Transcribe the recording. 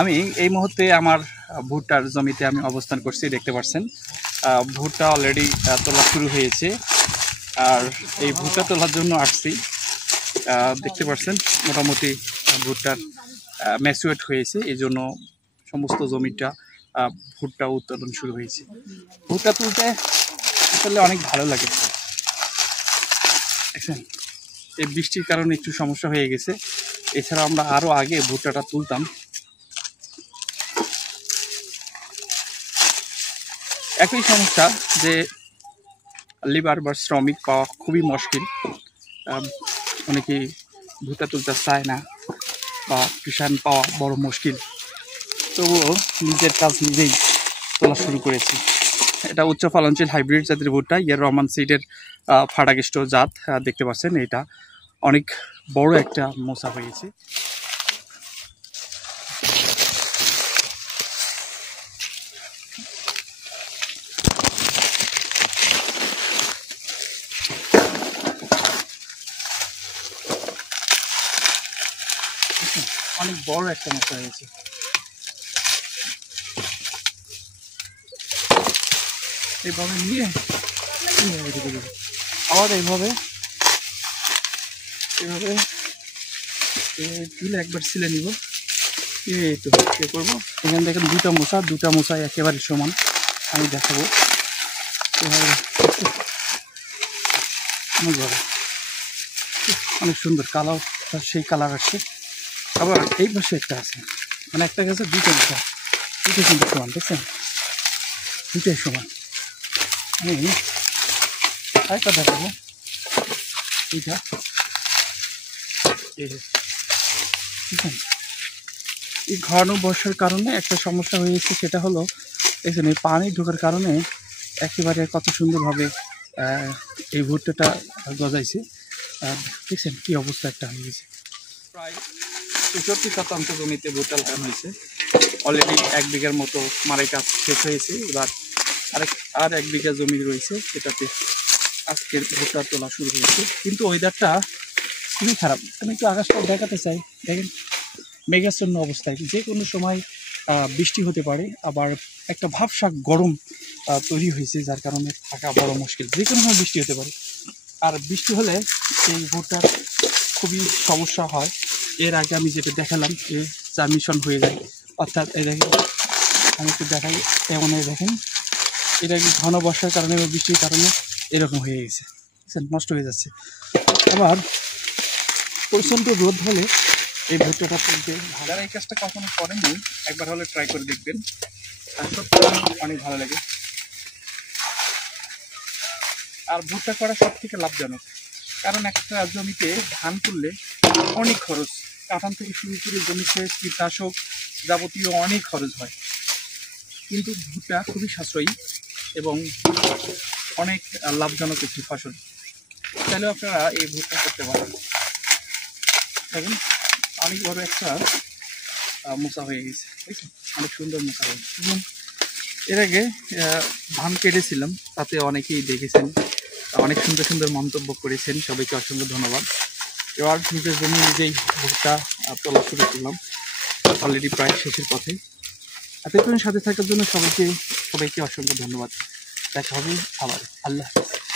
আমি এই মুহূর্তে আমার ভুট্টার জমিতে আমি অবস্থান করছি, দেখতে পাচ্ছেন ভুট্টা অলরেডি তোলা শুরু হয়েছে। আর এই ভুট্টা তোলার জন্য আসছি, দেখতে পাচ্ছেন মোটামুটি ভুট্টার ম্যাচুরেট হয়েছে, এই জন্য সমস্ত জমিটা ভুট্টা উৎপাদন শুরু হয়েছে। ভুট্টা তুলতে আসলে অনেক ভালো লাগে। দেখছেন এই বৃষ্টির কারণে একটু সমস্যা হয়ে গেছে, এছাড়া আমরা আরও আগে ভুট্টাটা তুলতাম। একই সমস্যা যে লিবার বা শ্রমিক পাওয়া খুবই মুশকিল, অনেকেই ভুট্টা তুলতে চায় না বা কিষান পাওয়া বড় মুশকিল, তবুও নিজের কাজ নিজেই তোলা শুরু করেছি। এটা উচ্চ ফলনশীল হাইব্রিড জাতের ভুট্টা, ইয়ার রহমান সিডের ফাটাকেষ্ট জাত। দেখতে পাচ্ছেন এটা অনেক বড় একটা মোচা হয়েছে। অনেক বড় একটা মোচা হয়েছে। এইভাবে নিয়ে আবার এইভাবে তুলে একবার ছিলে নিব। এই তো এ করবো। এখানে দেখেন দুটা মোচা একেবারে সমান, আমি দেখাবো অনেক সুন্দর কালার, সেই কালার আসছে। আবার এই পাশে একটা আছে, মানে একটা গাছে দুটো মোচা, দুটো কিন্তু সমান, দেখছেন দুটোই সমান। আমি আরেকটা দেখাবো, এইটা দেখছেন এই ঘন বর্ষার কারণে একটা সমস্যা হয়েছে, সেটা হলো দেখছেন এই পানি ঢোকার কারণে একেবারে কত সুন্দরভাবে এই ভুট্টাটা গজাইছে। দেখছেন কি অবস্থা একটা হয়ে গেছে। প্রায় ৬৩% জমিতে ভুট্টা লাগানো হয়েছে, অলরেডি ১ বিঘার মতো মারাই কাজ শেষ হয়েছে। এবার আর ১ বিঘা জমি রয়েছে, সেটাতে আজকের ভুট্টা তোলা শুরু হয়েছে। কিন্তু ওয়েদারটা খুবই খারাপ, আমি একটু আকাশটা দেখাতে চাই। দেখেন মেঘাচ্ছন্ন অবস্থায়, যে কোনো সময় বৃষ্টি হতে পারে, আবার একটা ভাবসা গরম তৈরি হয়েছে, যার কারণে থাকা বড় মুশকিল, যে কোনো সময় বৃষ্টি হতে পারে। আর বৃষ্টি হলে এই ভুট্টার খুবই সমস্যা হয়। এর আগে আমি যেটা দেখালাম যে জার্মিশন হয়ে যায়, অর্থাৎ এই দেখেন আমি একটু দেখাই, এমন দেখেন এটা কি ঘন বর্ষার কারণে বা বৃষ্টির কারণে এরকম হয়ে গেছে, নষ্ট হয়ে যাচ্ছে। আবার প্রচণ্ড রোদ হলে এই ভুট্টাটা তুলতে, যারা এই কাজটা কখনো করেননি একবার হলে ট্রাই করে দেখবেন, আর সত্যি অনেক ভালো লাগে। আর ভুট্টা করা সব থেকে লাভজনক, কারণ একটা জমিতে ধান তুললে অনেক খরচ, কাঠান থেকে শুরু করে জমি সেচ, কীটনাশক যাবতীয় অনেক খরচ হয়, কিন্তু ভুট্টা খুবই সাশ্রয়ী এবং অনেক লাভজনক একটি ফসল। তাহলে আপনারা এই ভুট্টা করতে পারেন। দেখেন অনেক বড় একটা মোচা হয়ে গেছে, বুঝছেন অনেক সুন্দর মোচা হয়েছে। এবং এর আগে ধান কেটেছিলাম, তাতে অনেকেই দেখেছেন, অনেক সুন্দর সুন্দর মন্তব্য করেছেন, সবাইকে অসংখ্য ধন্যবাদ। এবার নিজের জন্য নিজেই ভুট্টা তোলা শুরু করলাম, অলরেডি প্রায় শেষের পথে। এতক্ষণ সাথে থাকার জন্য সবাইকে অসংখ্য ধন্যবাদ। দেখা হবে আবার, আল্লাহ হাফেজ।